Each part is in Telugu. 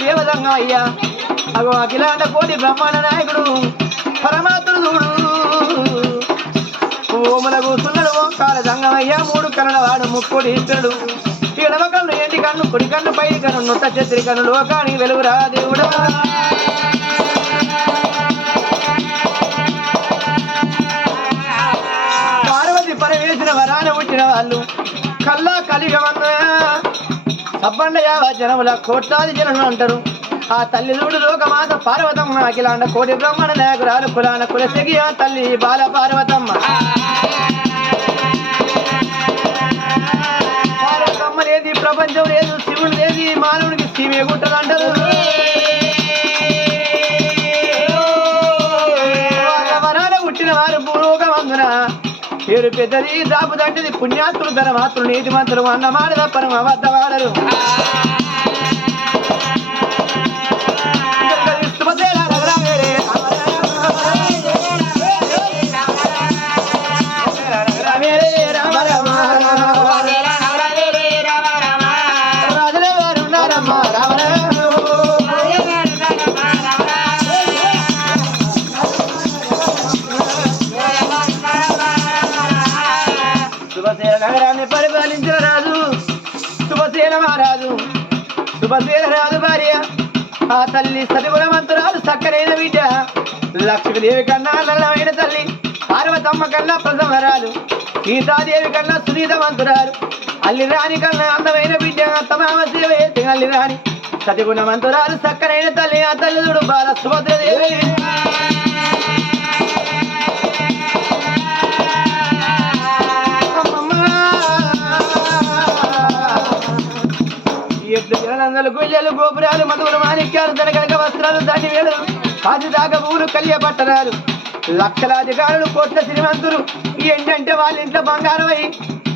దేవదంగా అయ్యా. అగో అఖిలాండ కోటి బ్రహ్మాండ నాయకుడు పరమాత్ముడు చూడు. ఓముల కూర్చున్నాడు ఓంకార సంగమయ్య మూడు కన్నడ వాడు ముక్కుడు ఇస్తాడు ఎడమ కన్ను ఎండి కన్ను? కుడి కన్ను పై కన్ను నుట్ట చెత్రి కన్ను లోకాని వెలుగురా దేవుడా. పార్వతి పరవేసిన వరాన పుట్టిన వాళ్ళు. కల్లా కలిగవన్నా అబ్బండయా జనముల కోట్లాది జనులు అంటారు. ఆ తల్లి చూడు లోకమాత పార్వతమ్మ అఖిలాండ కోటి బ్రహ్మణ నాయకురాలు కులాన కులసెగి ఆ తల్లి బాల పార్వతమ్మ. పార్వతమ్మ లేది ప్రపంచం లేదు శివుడు లేది మానవుడికి శివే గుట్టదంటారు అంటారు. పేరు పెద్దది దాపు దంటిది. పుణ్యాత్తులు ధనమాత్రులు నీతి మంత్రులు అన్నమాట తప్పను అబద్ధవాడరు ఆ తల్లి సతిగుణవంతురాలు చక్కనైన బిడ్డ. లక్ష్మీదేవి కన్నా నల్లమైన తల్లి పార్వతమ్మ కన్నా ప్రథమరాలు సీతాదేవి కన్నా సునీతవంతురాలు. అల్లి రాణి కన్నా అందమైన బిడ్డ తమామ సేవ అల్లి రాణి. సతిగుణవంతురాలు సక్కరైన తల్లి ఆ తల్లి చూడు బాల సుభద్రదేవి చెట్లు జనందలు గుయ్యలు గోపురాలు మధువులు మాణిక్యాలు దనగనక వస్త్రాలు దాటి వేలు కాజుదాక దాకా కళ్య పట్టణాలు. లక్షలాధికారులు కోట్ల శ్రీమంతులు ఈ వాళ్ళ ఇంట్లో బంగారం అయి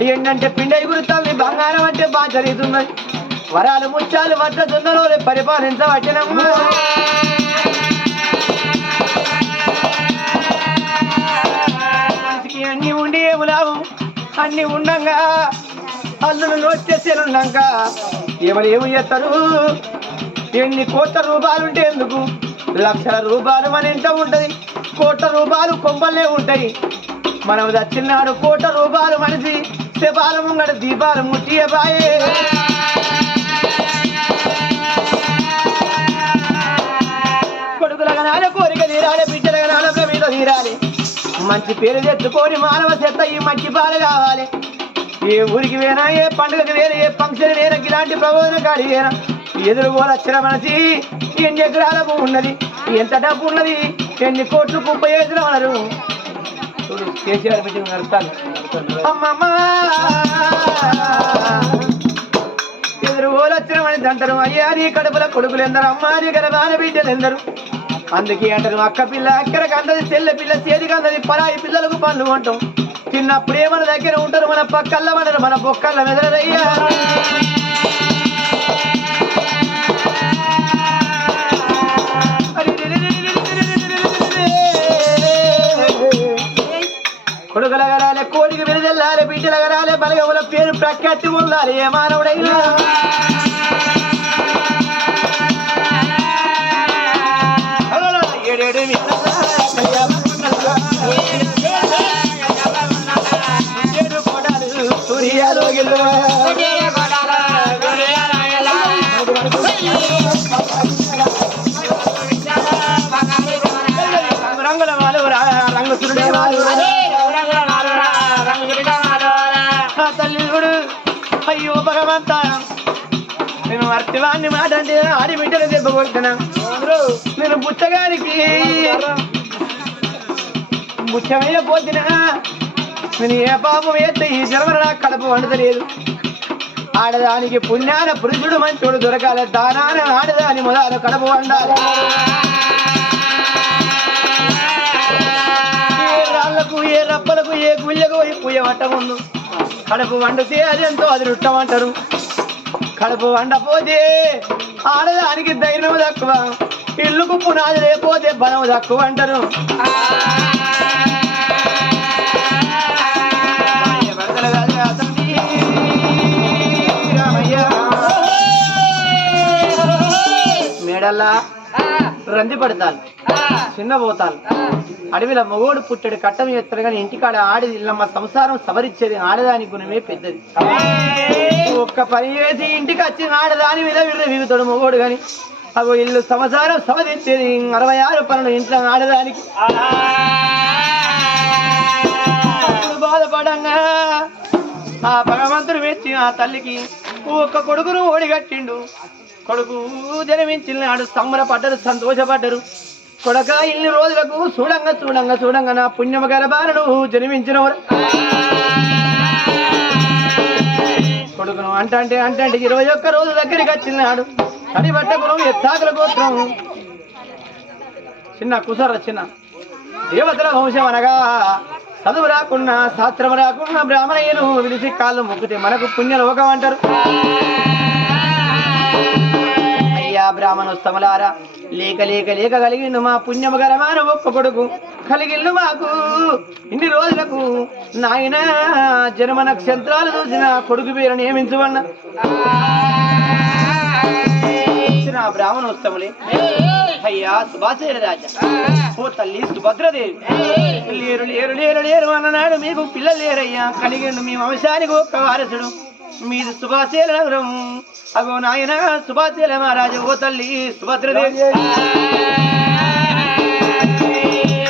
ఈ పిండై పిండి గురుతాల్ని బంగారం అంటే బాగా జరుగుతున్నది వరాలు ముత్యాలు వడ్ల దొందలో పరిపాలించవచ్చినమ్మా అన్ని ఉండి ఏములావు అన్ని ఉండంగా అల్లును నోట్ ఎవరు ఏమి చేస్తారు? ఎన్ని కోట్ల రూపాయలు ఉంటే ఎందుకు? లక్షల రూపాయలు మన ఇంట ఉంటుంది. కోట్ల రూపాయలు కొంపలే ఉంటాయి. మనం దచ్చినాడు కోట్ల రూపాయలు మనిషి. శిపాల ముంగడ దీపాలు ముట్టియబాయే. కొడుకుల గనాలే కోరిక తీరాలి బిడ్డల గనాల మీద తీరాలి. మంచి పేరు తెచ్చుకొని మానవ చెత్త ఈ మంచి పాలు కావాలి. ఏ ఊరికి వేనా ఏ పండుగకి వేరే ఏ ఫంక్షన్ వేరే ఇలాంటి ప్రబోధన కాడి వేనా ఎదురు వచ్చిన మనసి ఎన్ని ఎకరాలకు ఉన్నది ఎంత డబ్బు ఉన్నది ఎన్ని కోట్లు కుప్ప ఐదులు ఉన్నారు చూడు కేసీఆర్ మీటింగ్ నడుస్తాను అమ్మమ్మ! ఎదురు ఓలొచ్చిన మనిషి అంటారు అయ్యా నీ కడుపుల కొడుకులు ఎందరు అమ్మా నీ గర్భాన బిడ్డలు ఎందరు. అందుకే అంటారు అక్క పిల్ల అక్కడికి అందది తెల్ల పిల్ల చేతికి అందది పరాయి పిల్లలకు పనులు అంటాం. చిన్నప్పుడే ప్రేమల దగ్గర ఉంటారు మన పక్కల్ల మనరు మన బొక్కల్ల మెదరయ్యా కొడుకుల గరాలే కోడికి విడుదల్లాలి బిడ్డల గరాలే బలగముల పేరు ప్రఖ్యాతి ఉండాలి ఏ మానవుడైనా. నేను వర్తివాన్ని మాట అంటే ఆడి బిడ్డలు దెబ్బ కొడుతున్నా. నేను బుచ్చగారికి ముఖ్యమైన పోతున్నా. నేను ఏ పాపం వేస్తే ఈ జన్మన నాకు కడప వండతలేదు ఆడదానికి పుణ్యాన పురుషుడు మంచోడు దొరకాలి దానాన ఆడదాని మొదలు కడప వండాలి. ఏ రాళ్ళకు ఏ రప్పలకు ఏ గుళ్ళకు పోయి పూయ పట్టముందు కడుపు వండితే అదెంతో అది రుట్టమంటారు కడుపు వండపోతే ఆడదానికి ధైర్యం తక్కువ. ఇల్లుకు పునాది లేకపోతే బలం తక్కువ అంటారు. అడవిలల్లా రంది పడతాను. చిన్న పోతాను అడవిలో మగోడు పుట్టడు కట్టం చేస్తాడు కానీ ఇంటికాడ ఆడి ఇల్లమ్మ సంసారం సవరించేది ఆడదాని గుణమే పెద్దది. ఒక్క పని చేసి ఇంటికి వచ్చి ఆడదాని మీద విర్ర విగుతాడు మగోడు కానీ అగో ఇల్లు సంసారం సవరించేది అరవై ఆరు పనులు ఇంట్లో ఆడదానికి. బాధపడంగా ఆ భగవంతుడు మెచ్చి ఆ తల్లికి ఒక్క కొడుకును ఓడిగట్టిండు. కొడుకు జన్మించినాడు సంబరపడ్డరు సంతోషపడ్డరు. కొడక ఇన్ని రోజులకు చూడంగా చూడంగా చూడంగా నా పుణ్యమ గర్భాలను జన్మించిన కొడుకును అంటే అంటే అంటే అంటే ఇరవై ఒక్క రోజు దగ్గరికి వచ్చినాడు. అడిబట్ట గుణం ఎత్తాకుల గోత్రం. చిన్న కుసర చిన్న దేవతల వంశం అనగా చదువు రాకున్నా శాస్త్రం రాకున్నా బ్రాహ్మణయ్యను విడిచి కాళ్ళు మొక్కితే మనకు పుణ్యలోకం అంటారు. బ్రాహ్మణోత్తములారా లేక లేక లేక కలిగిండు మా పుణ్యము గరమాన ఒక్క కొడుకు. కలిగిల్లు మాకు ఇన్ని రోజులకు నాయన జన్మ నక్షత్రాలు చూసిన కొడుకు పేరు నియమించమన్న బ్రాహ్మణోత్తములే. అయ్యా సుభాషేర రాజా. ఓ తల్లి సుభద్రదేవి. లేరు లేరు లేరు లేరు అన్ననాడు మీకు పిల్లలు లేరయ్యా. కలిగిండు మీ వంశానికి ఒక్క వారసుడు. మీది సుభాషేల నగరం అగో నాయన సుభాషేల మహారాజు ఓ తల్లి సుభద్రదేవి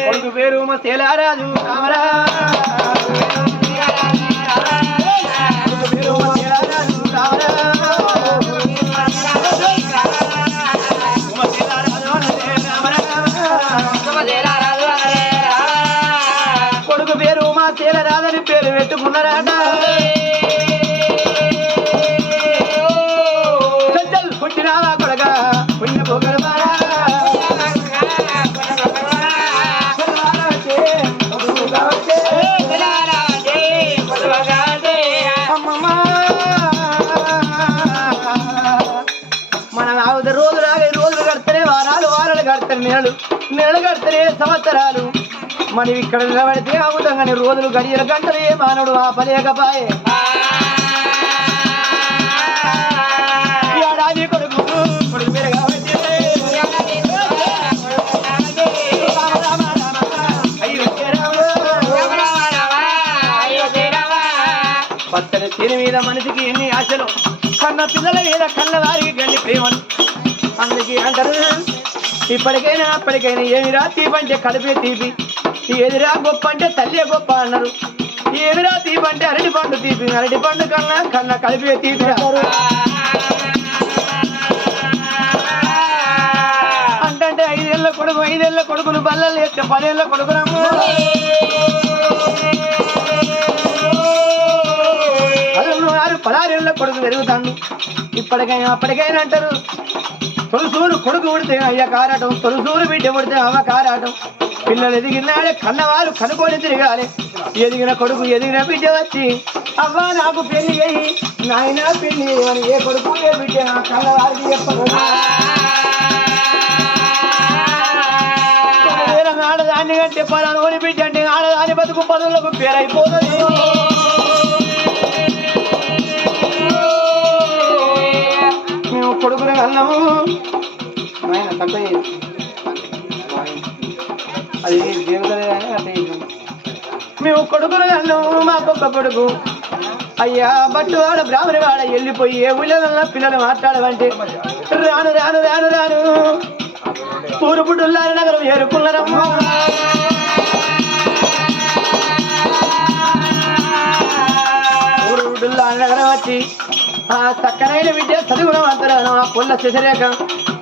కొడుకు పేరు మా శేలారాజు రామరా కొడుకు పేరు మా శేలారాజు పేరు తేల పేరు పెట్టుకున్నారట. నెలలు నెలలు కడితేనే సంవత్సరాలు. మనం ఇక్కడ నిలబడితే అవుతాం రోజులు గడియల గంటలు ఏ మానవుడు ఆపలేకపాయే. ఏడాది కొడుకు కొడుకు పేరు పచ్చని తిని మీద మనిషికి ఎన్ని ఆశలు? కన్న పిల్లల మీద కన్న వారికి గండి ప్రేమలు? అందుకే అంటారు ఇప్పటికైనా అప్పటికైనా ఏమిరా తీపి కడుపే తీపి. ఏదిరా గొప్ప అంటే తల్లి గొప్ప అన్నారు. ఏమిరా తీపంటే అరటి పండు తీపి. అరటి పండు కన్నా కన్నా కలిపే తీపి అంటే ఐదేళ్ళ కొడుకు ఐదేళ్ళ కొడుకును బల్లలు ఎత్తే పదేళ్ళ కొడుకురాము. పదకొండు కొడుకు పెరుగుతాను ఇప్పటికైనా అప్పటికైనా అంటారు. తొలుసూరు కొడుకు ఉడితే అయ్య కారాటం తొలుసూరు బిడ్డ ఉడితే అమ్మ కారాటం. పిల్లలు ఎదిగినాడే కన్నవారు కనుకొని తిరగాలి. ఎదిగిన కొడుకు ఎదిగిన బిడ్డ వచ్చి అవ్వ నాకు పెళ్ళి అయ్యి నాయన పెళ్ళి అని ఏ కొడుకు ఏ బిడ్డ నా కన్నవారికి చెప్పదు ఆడదాన్ని కంటే పలాను బిడ్డ అంటే ఆడదాని బతుకు పనులకు పేరైపోతుంది. కొడుకునే అన్నాము ఆయన తక్కువ అది దేవతలే కానీ అట్లా చేసాం. మేము కొడుకునే మా మాకొక్క కొడుకు. అయ్యా బట్టు వాడ బ్రాహ్మణి వాడ వెళ్ళిపోయి ఏ ఊళ్ళో పిల్లలు మాట్లాడమంటే రాను రాను రాను రాను. తూర్పుడుల్లారి నగరం ఏరుకున్నారమ్మా. తూర్పుడుల్లారి నగరం వచ్చి ఆ చక్కనైన విద్య చదువున అంతరాను ఆ పొల్ల శశరేఖ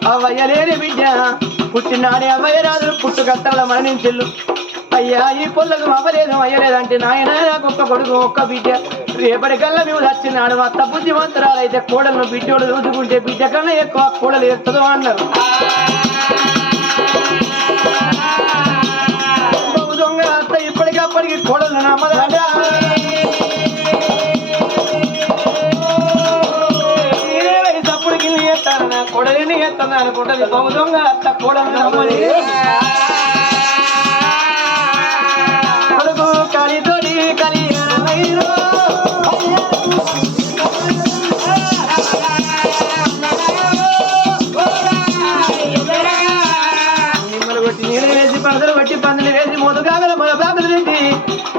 ఆ వయ్యలేని విద్య. పుట్టినాడే అవ్వయ్యరాజులు పుట్టుకత్తల మరణించిల్లు. అయ్యా ఈ పొల్లకు అవ్వలేదు అయ్యలేదంటే నాయన నాకు ఒక్క కొడుకు ఒక్క బిడ్డ. రేపటికల్లా మేము వచ్చినాడు అత్త బుద్ధిమంతరాలు అయితే కోడలను బిడ్డోడు చూసుకుంటే బిడ్డ కన్నా ఎక్కువ కోడలు ఎత్తదు అన్నారు. దొంగ అత్త ఇప్పటికప్పటికి కోడలు నమ్మదా అన్ని ఎత్తుంది అనుకుంటది దొంగ దొంగ అత్త కూడా నమ్మని. కొడుకు కలి దొడి కలి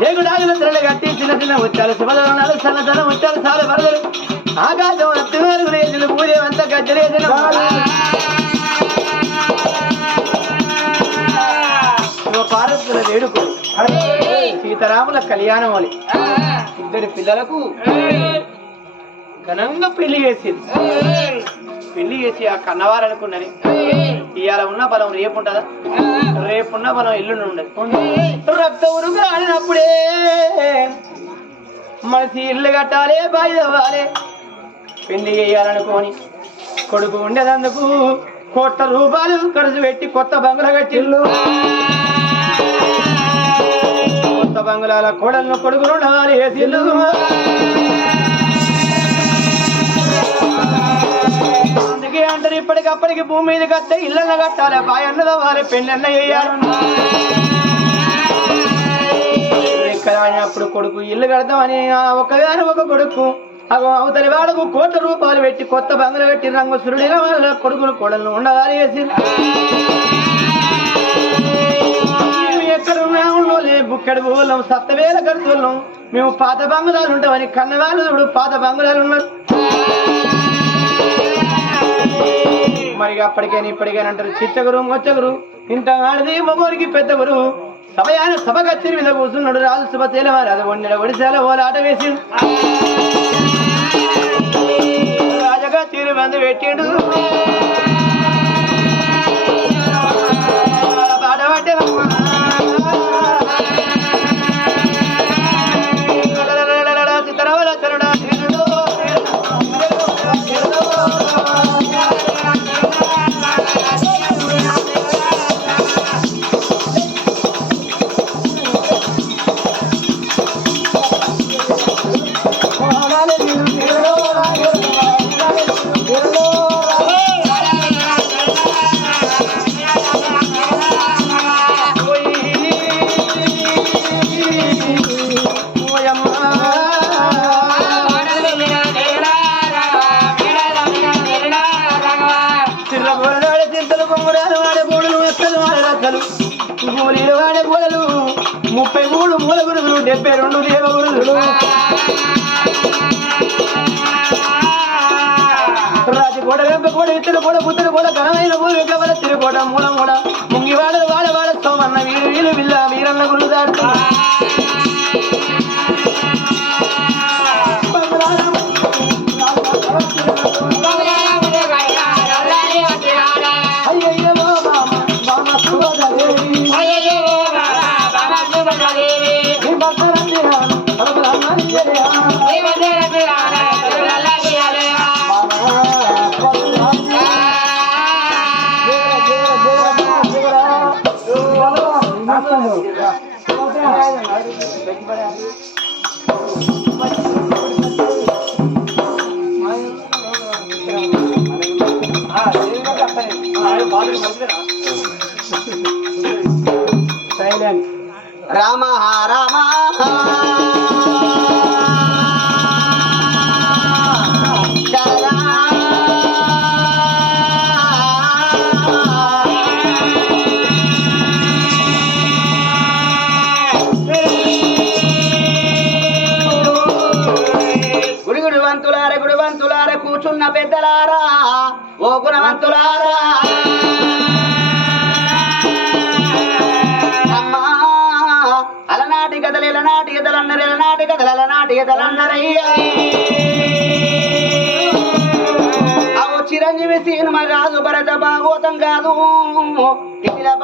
ఏ గుడాగుల తెరలు కట్టి చిన్న చిన్న వచ్చారు శుభదనాలు సన్నదనం వచ్చారు చాలా వరదలు. ఆకాశం అత్తువేలు రేసిన పూజేవంత గజ్జరేసిన పార్వతుల వేడుకు. సీతారాముల కళ్యాణం అని. ఇద్దరి పిల్లలకు ఘనంగా పెళ్ళి చేసింది. పెళ్ళి చేసి ఆ కన్నవారు అనుకున్నది ఇవాళ ఉన్న బలం రేపు ఉంటుందా? రేపున్న బలం ఎల్లుండి ఉండదు రక్త ఉరుగు ఆడినప్పుడే మనసి ఇల్లు కట్టాలి బాయి తవ్వాలి. పెళ్ళి చేయాలనుకోని కొడుకు ఉండేదందుకు కోట్ల రూపాయలు ఖర్చు పెట్టి కొత్త బంగ్లా కట్టిల్లు కొత్త బంగ్లాల కోడలను కొడుకులు ఉండాలి వేసిల్లు అందుకే అంటారు ఇప్పటికప్పటికి భూమి మీద కట్టే ఇళ్ళన్న కట్టాలి. బాయ్ అన్నది అవ్వాలి పెళ్ళన్న చేయాలి. ఎక్కడ అప్పుడు కొడుకు ఇల్లు కడతామని ఒక గారు ఒక కొడుకు. అగో అవతలి వాడకు కోట్ల రూపాయలు పెట్టి కొత్త బంగ్లా పెట్టి రంగు సురుడిన వాళ్ళ కొడుకులు కోడలను ఉండవాలి వేసి మేము ఎక్కడ ఉన్నామో లే బుక్కడి సత్తవేల ఖర్చులం మేము పాత బంగ్లాలు ఉంటామని కన్నవాళ్ళు చూడు పాత బంగ్లాలు ఉన్నారు. మరి అప్పటికైనా ఇప్పటికైనా అంటారు చిచ్చగురు మొచ్చగురు ఇంత మొగోరికి మగోరికి పెద్దగురు సమయాన్ని సభ కచ్చిరి మీద కూర్చున్నాడు రాజు శుభ తేలవారు అది వండిన ఒడిశాల ఓలాట వేసి తీరు మంది పెట్టిండు పాట పట్టేవమ్మా. డెబ్బై రెండు దేవ గురువులు రాజు కూడా వెంప కూడా ఇతరు కూడా పుత్రుడు కూడా ఘనమైన భూమి కవల తిరుకోట మూలం కూడా ముంగివాడ వాడ వాడ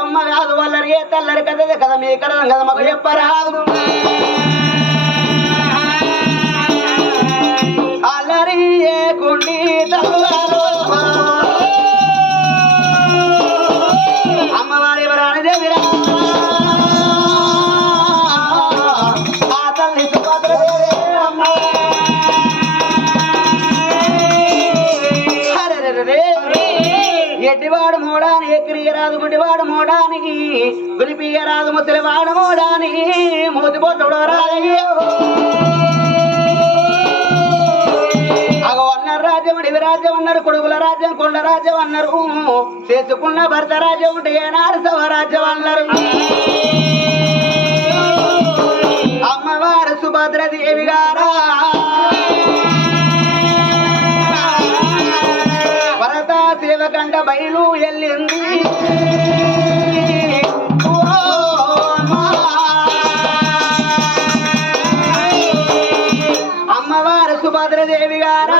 ఇళ్ళ కాదు వాళ్ళరి ఏ తెల్లరి కథ కదా? మీ కదా కదా మాకు చెప్పరాదు. అల్లరి ఏ కుండి తల్ల అయ్య రాదు ముసలి వాడమోడాని మూతిపోతుడు రాజయ్యో. రాజ్యం అని విరాజ్యం అన్నారు కొడుకుల రాజ్యం కొండ రాజ్యం అన్నారు. చేసుకున్న భర్త రాజ్యం ఉంటే ఏనాడు సవరాజ్యం అన్నారు. అమ్మవారు సుభద్రదేవి గారా. వరదా సేవకండ బయలు వెళ్ళింది భద్రదేవి గారా.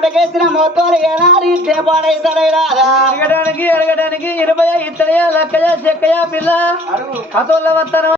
అటకేసిన మొత్తాలు ఎలాంటి అడగడానికి అడగడానికి ఇరవై ఇతరయా లక్కయా చెక్కయా పిల్ల. అతోళ్ళ వత్తనం.